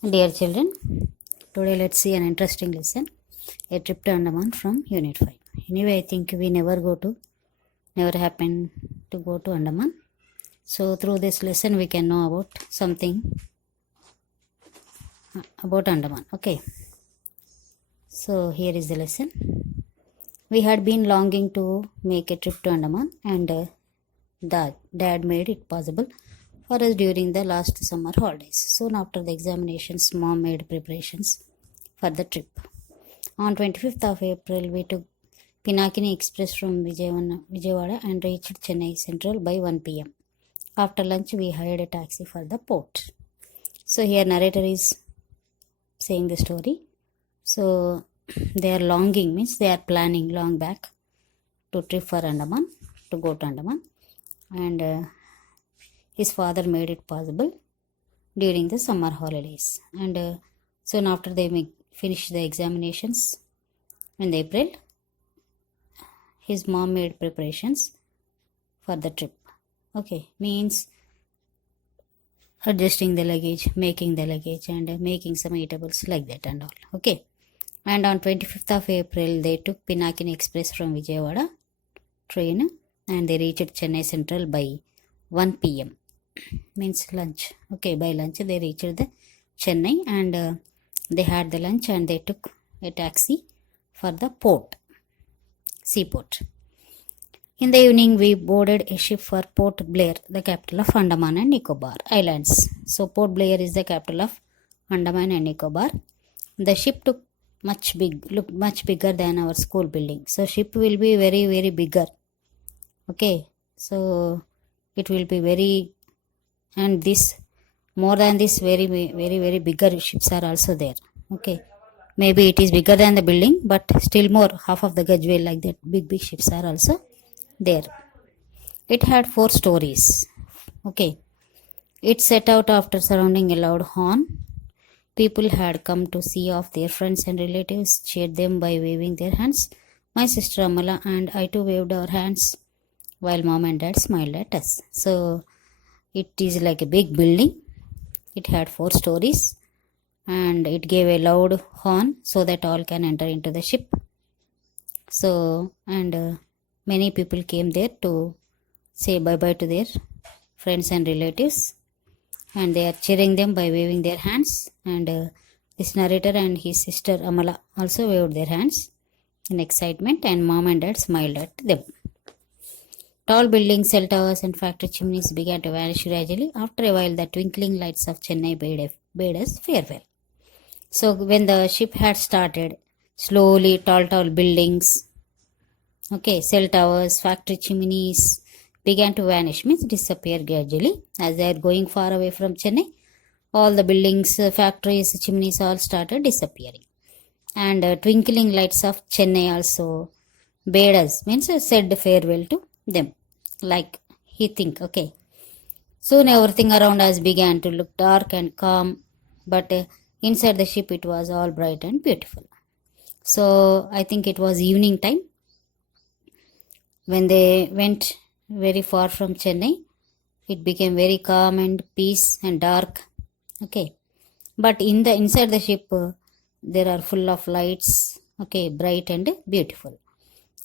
Dear children, today let's see an interesting lesson, a trip to Andaman from Unit 5. Anyway, I think we never happen to go to Andaman. So through this lesson we can know about something about Andaman. Okay, so here is the lesson. We had been longing to make a trip to Andaman and the dad made it possible for us during the last summer holidays. Soon after the examinations, mom made preparations for the trip. On 25th of April, we took Pinakini Express from Vijayawada and reached Chennai Central by 1 p.m. After lunch, we hired a taxi for the port. So here narrator is saying the story. So they are longing, means they are planning long back to trip for Andaman, to go to Andaman. And his father made it possible during the summer holidays. And soon after they finished the examinations in April, his mom made preparations for the trip. Okay, means adjusting the luggage, making the luggage, and making some eatables like that and all. Okay, and on 25th of April, they took Pinakini Express from Vijayawada train and they reached Chennai Central by 1 p.m. means lunch. Okay, by lunch they reached the Chennai and they had the lunch and they took a taxi for the port, seaport. In the evening, we boarded a ship for Port Blair, the capital of Andaman and Nicobar Islands. So Port Blair is the capital of Andaman and Nicobar. The ship looked much bigger than our school building. So ship will be very, very bigger. Okay, so it will be very, and this more than this very, very, very bigger ships are also there. Okay, maybe it is bigger than the building, but still more, half of the gauge like that. Big ships are also there. It had 4 stories. Okay, it set out after sounding a loud horn. People had come to see off their friends and relatives, cheered them by waving their hands. My sister Amala and I too waved our hands while mom and dad smiled at us. So it is like a big building. It had 4 stories and it gave a loud horn so that all can enter into the ship. So and many people came there to say bye-bye to their friends and relatives and they are cheering them by waving their hands. And this narrator and his sister Amala also waved their hands in excitement and mom and dad smiled at them. Tall buildings, cell towers and factory chimneys began to vanish gradually. After a while, the twinkling lights of Chennai bade us farewell. So when the ship had started, slowly tall buildings, okay, cell towers, factory chimneys began to vanish, means disappear gradually as they are going far away from Chennai. All the buildings, factories, chimneys all started disappearing. And twinkling lights of Chennai also bade us, means said farewell to them, like he think. Okay, soon everything around us began to look dark and calm, but inside the ship it was all bright and beautiful. So I think it was evening time when they went very far from Chennai. It became very calm and peace and dark. Okay, but inside the ship there are full of lights. Okay, bright and beautiful.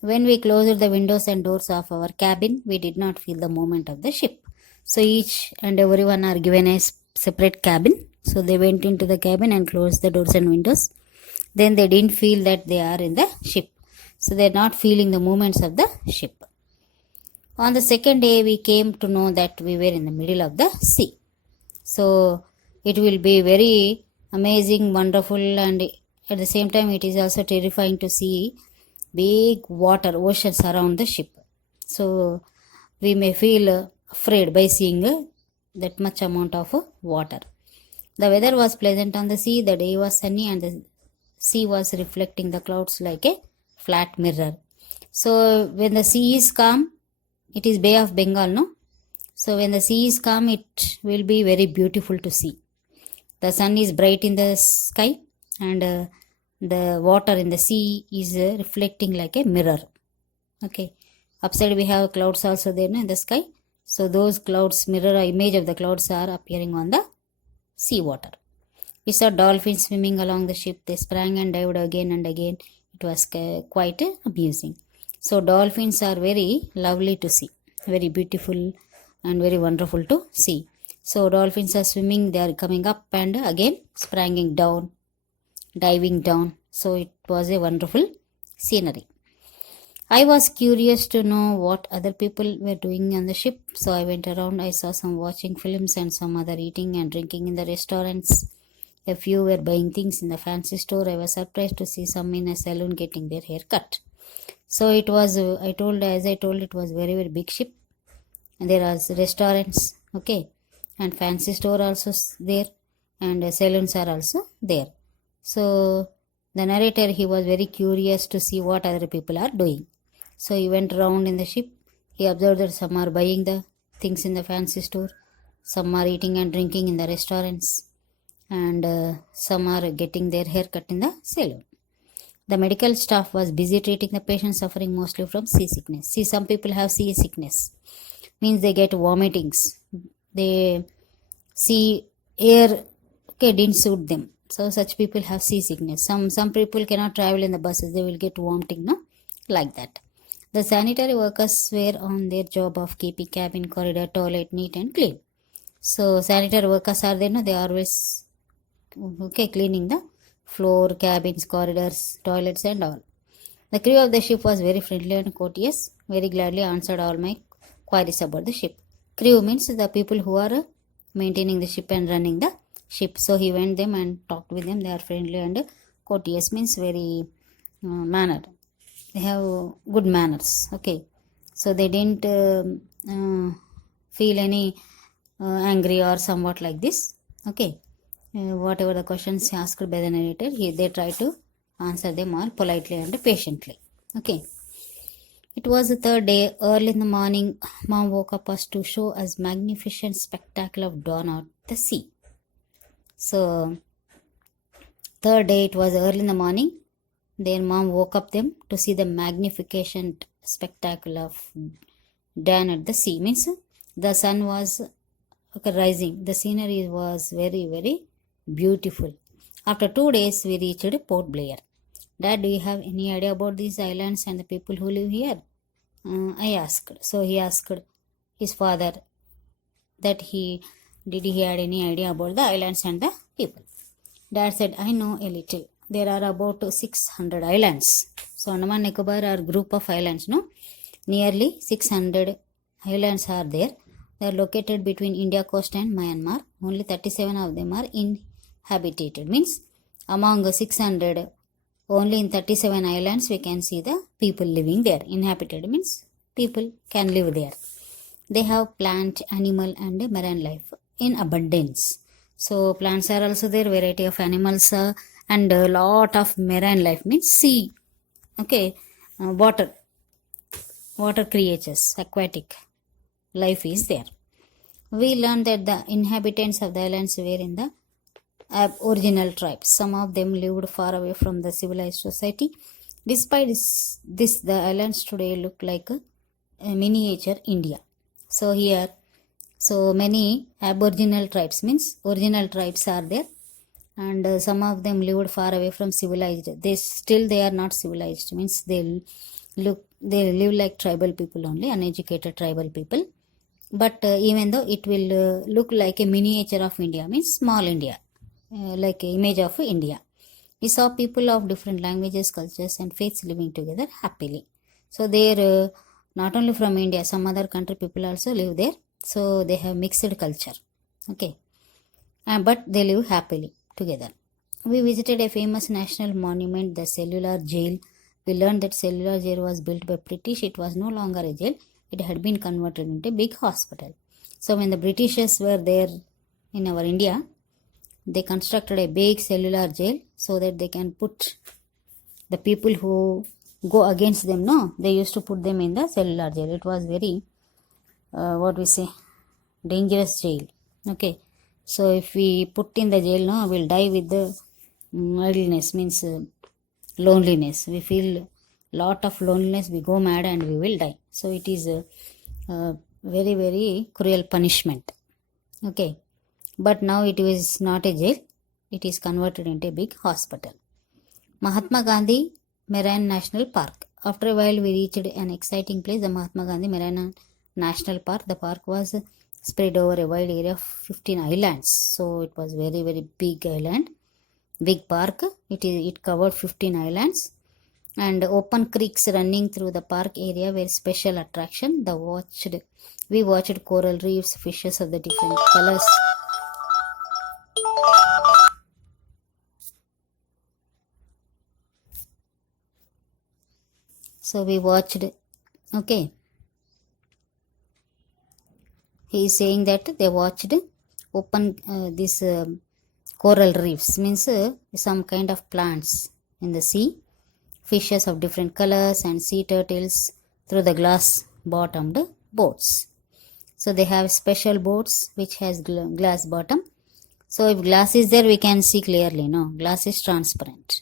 When we closed the windows and doors of our cabin, we did not feel the movement of the ship. So each and everyone are given a separate cabin. So they went into the cabin and closed the doors and windows. Then they didn't feel that they are in the ship. So they're not feeling the movements of the ship. On the second day, we came to know that we were in the middle of the sea. So it will be very amazing, wonderful, and at the same time it is also terrifying to see big oceans around the ship. So we may feel afraid by seeing that much amount of water. The weather was pleasant on the sea. The day was sunny and the sea was reflecting the clouds like a flat mirror. So when the sea is calm, it is Bay of Bengal, no? So when the sea is calm, it will be very beautiful to see. The sun is bright in the sky and the water in the sea is reflecting like a mirror. Okay, upside we have clouds also there in the sky. So those clouds, mirror image of the clouds are appearing on the sea water. We saw dolphins swimming along the ship. They sprang and dived again and again. It was quite amusing. So dolphins are very lovely to see, very beautiful and very wonderful to see. So dolphins are swimming, they are coming up and again spranging down, diving down. So it was a wonderful scenery. I was curious to know what other people were doing on the ship, so I went around. I saw some watching films and some other eating and drinking in the restaurants. A few were buying things in the fancy store. I was surprised to see some in a salon getting their hair cut. So it was, as I told, it was very, very big ship. And there are restaurants, okay, and fancy store also there, and salons are also there. So the narrator, he was very curious to see what other people are doing. So he went around in the ship. He observed that some are buying the things in the fancy store, some are eating and drinking in the restaurants, and some are getting their hair cut in the salon. The medical staff was busy treating the patients suffering mostly from seasickness. See, some people have seasickness, means they get vomitings. They see air, okay, didn't suit them. So such people have seasickness. Some people cannot travel in the buses. They will get vomiting, no, like that. The sanitary workers were on their job of keeping cabin, corridor, toilet neat and clean. So sanitary workers are there, no, they are always, okay, cleaning the floor, cabins, corridors, toilets and all. The crew of the ship was very friendly and courteous, very gladly answered all my queries about the ship. Crew means the people who are maintaining the ship and running the ship. So he went them and talked with them. They are friendly and courteous, means very mannered. They have good manners, okay. So they didn't feel any angry or somewhat like this, okay. Whatever the questions asked by the narrator, they try to answer them all politely and patiently, okay. It was the third day. Early in the morning, Mom woke up us to show us magnificent spectacle of dawn out the sea. So third day, it was early in the morning. Their mom woke up them to see the magnificent spectacle of dawn at the sea. Means the sun was rising. The scenery was very, very beautiful. After 2 days, we reached Port Blair. Dad, do you have any idea about these islands and the people who live here? I asked. So he asked his father that he had any idea about the islands and the people. Dad said, I know a little. There are about 600 islands. So Andaman Nicobar are group of islands, no? Nearly 600 islands are there. They are located between India coast and Myanmar. Only 37 of them are inhabited. Means among 600, only in 37 islands we can see the people living there. Inhabited means people can live there. They have plant, animal and marine life in abundance. So plants are also there, variety of animals and a lot of marine life, means sea, okay, water creatures, aquatic life is there. We learned that the inhabitants of the islands were in the aboriginal tribes. Some of them lived far away from the civilized society. Despite this, the islands today look like a miniature India. So here, so many aboriginal tribes, means original tribes are there, and some of them lived far away from civilized. They are not civilized, means they live like tribal people only, uneducated tribal people. But even though it will look like a miniature of India, means small India, like an image of India. We saw people of different languages, cultures and faiths living together happily. So they're not only from India, some other country people also live there. So they have mixed culture, okay, but they live happily together. We visited a famous national monument, the Cellular Jail. We learned that Cellular Jail was built by British. It was no longer a jail. It had been converted into a big hospital. So when the Britishers were there in our India, they constructed a big cellular jail so that they can put the people who go against them, no, they used to put them in the cellular jail. It was very, dangerous jail, okay. So if we put in the jail, no, we'll die with the idleness, means loneliness. We feel lot of loneliness, we go mad and we will die. So it is a very, very cruel punishment, okay. But now it is not a jail, it is converted into a big hospital. Mahatma Gandhi Marine National Park. After a while, we reached an exciting place, the Mahatma Gandhi Marine National Park. The park was spread over a wide area of 15 islands. So it was very, very big island, big park. It covered 15 islands, and open creeks running through the park area were special attraction. We watched coral reefs, fishes of the different colors. So we watched, okay. He is saying that they watched open this coral reefs, means some kind of plants in the sea, fishes of different colors, and sea turtles through the glass bottomed boats. So they have special boats which has glass bottom. So if glass is there, we can see clearly. No, glass is transparent.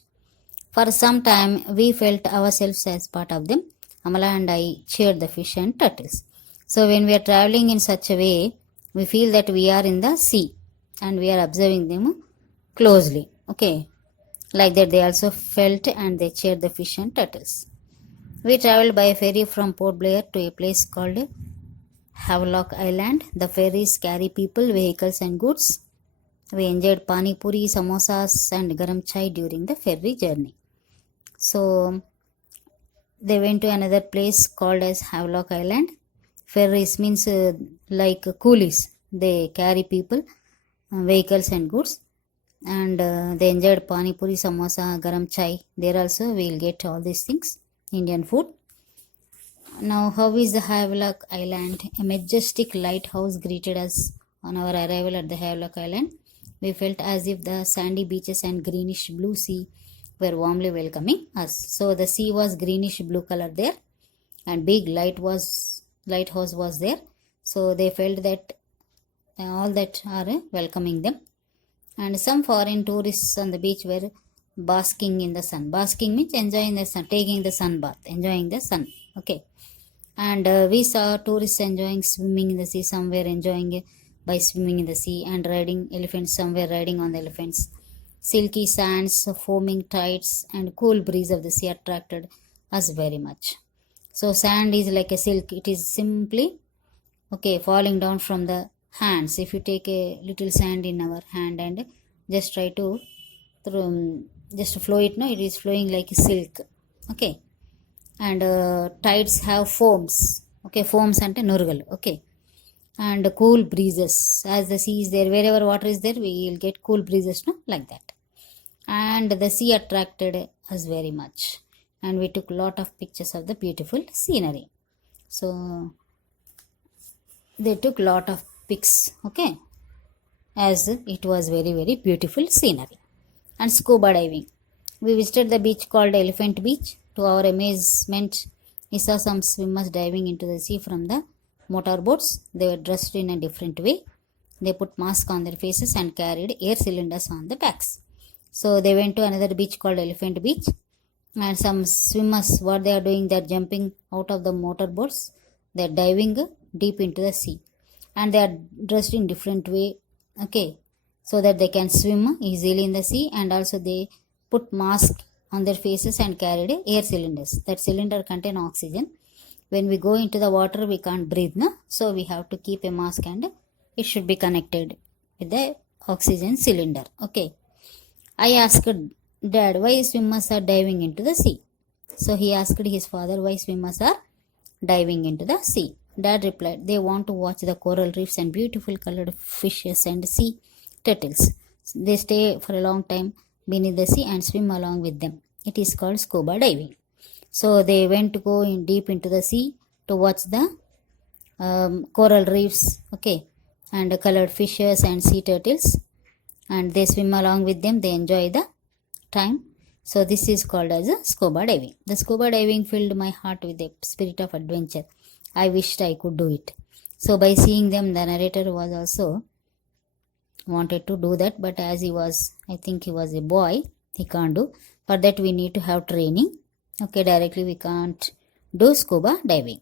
For some time, we felt ourselves as part of them. Amala and I cheered the fish and turtles. So when we are traveling in such a way, we feel that we are in the sea and we are observing them closely. Okay, like that they also felt and they cheered the fish and turtles. We traveled by ferry from Port Blair to a place called Havelock Island. The ferries carry people, vehicles and goods. We enjoyed pani puri, samosas and garam chai during the ferry journey. So they went to another place called as Havelock Island. Ferries means like coolies. They carry people, vehicles and goods, and they enjoyed pani puri, samosa, garam chai. There also we will get all these things, Indian food. Now, how is the Havelock Island? A majestic lighthouse greeted us on our arrival at the Havelock Island. We felt as if the sandy beaches and greenish blue sea were warmly welcoming us. So the sea was greenish blue color there, and big lighthouse was there. So they felt that all that are welcoming them. And some foreign tourists on the beach were basking in the sun. Basking means enjoying the sun, taking the sun bath, enjoying the sun. Okay. And we saw tourists enjoying swimming in the sea, somewhere enjoying by swimming in the sea, and riding elephants, somewhere riding on the elephants. Silky sands, foaming tides, and cool breeze of the sea attracted us very much. So sand is like a silk. It is simply, okay, falling down from the hands. If you take a little sand in our hand and just try to just flow it, no, it is flowing like silk. Okay. And tides have foams. Okay, foams ante nurgalu. Okay. And cool breezes. As the sea is there, wherever water is there, we will get cool breezes, no, like that. And the sea attracted us very much, and we took lot of pictures of the beautiful scenery. So they took lot of pics, okay, as it was very, very beautiful scenery. And scuba diving. We visited the beach called Elephant Beach. To our amazement, we saw some swimmers diving into the sea from the motorboats. They were dressed in a different way. They put masks on their faces and carried air cylinders on the backs. So they went to another beach called Elephant Beach, and some swimmers, what they are doing, they are jumping out of the motorboats. They are diving deep into the sea, and they are dressed in different way, okay, so that they can swim easily in the sea. And also they put mask on their faces and carried air cylinders. That cylinder contain oxygen. When we go into the water, we can't breathe, no? So we have to keep a mask, and it should be connected with the oxygen cylinder. Okay. I asked Dad why swimmers are diving into the sea. So he asked his father why swimmers are diving into the sea. Dad replied, they want to watch the coral reefs and beautiful colored fishes and sea turtles. They stay for a long time beneath the sea and swim along with them. It is called scuba diving. So they went to go in deep into the sea to watch the coral reefs, okay, and colored fishes and sea turtles, and they swim along with them. They enjoy the time. So this is called as a scuba diving. The scuba diving filled my heart with a spirit of adventure. I wished I could do it. So by seeing them, the narrator was also wanted to do that, but as he was, I think he was a boy, he can't do. For that we need to have training. Okay, directly we can't do scuba diving.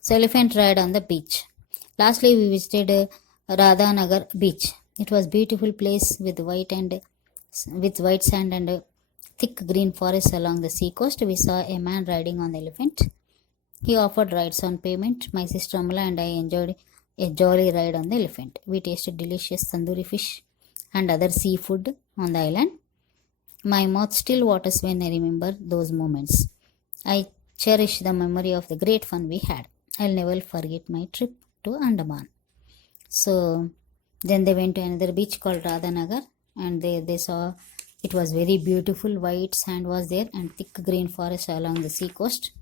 So elephant ride on the beach. Lastly, we visited Radhanagar beach. It was beautiful place with white and with white sand and thick green forests along the sea coast. We saw a man riding on the elephant. He offered rides on payment. My sister Amala and I enjoyed a jolly ride on the elephant. We tasted delicious tandoori fish and other seafood on the island. My mouth still waters when I remember those moments. I cherish the memory of the great fun we had. I'll never forget my trip to Andaman. So then they went to another beach called Radhanagar, and they saw it was very beautiful. White sand was there and thick green forest along the sea coast.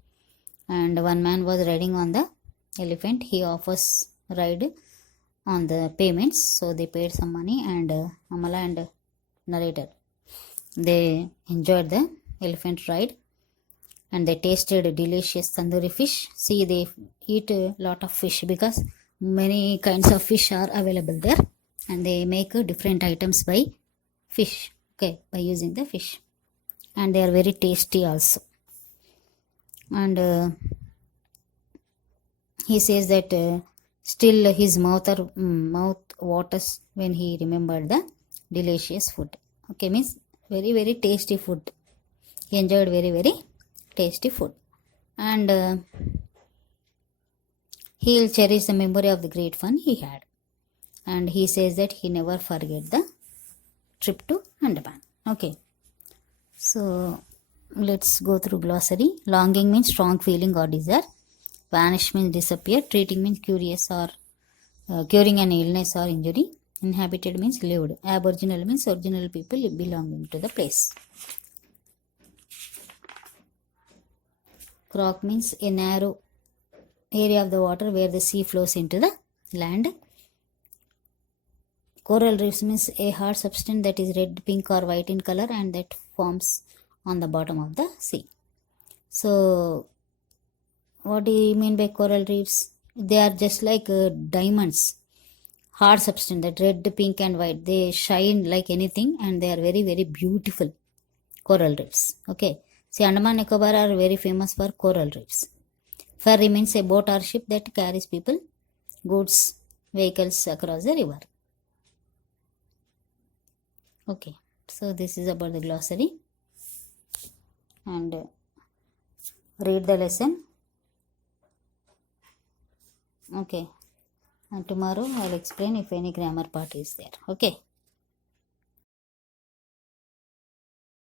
And one man was riding on the elephant. He offers ride on the payments, so they paid some money, and Amala and narrator, they enjoyed the elephant ride, and they tasted delicious tandoori fish. See, they eat a lot of fish because many kinds of fish are available there, and they make different items by fish, okay, by using the fish, and they are very tasty also. And he says that still his mouth waters when he remembered the delicious food. Okay, means very very tasty food. He enjoyed very very tasty food, and he'll cherish the memory of the great fun he had. And he says that he never forget the trip to Andaman. Okay, so let's go through glossary. Longing means strong feeling or desire. Vanish means disappear. Treating means curious or curing an illness or injury. Inhabited means lived. Aboriginal means original people belonging to the place. Croc means a narrow area of the water where the sea flows into the land. Coral reefs means a hard substance that is red, pink or white in color and that forms on the bottom of the sea. So what do you mean by coral reefs? They are just like diamonds, hard substance, that red, pink and white. They shine like anything and they are very very beautiful coral reefs. Okay, see, Andaman Nicobar are very famous for coral reefs. Ferry means a boat or ship that carries people, goods, vehicles across the river. Okay, so this is about the glossary, and read the lesson. Okay, and tomorrow I'll explain if any grammar part is there. Okay.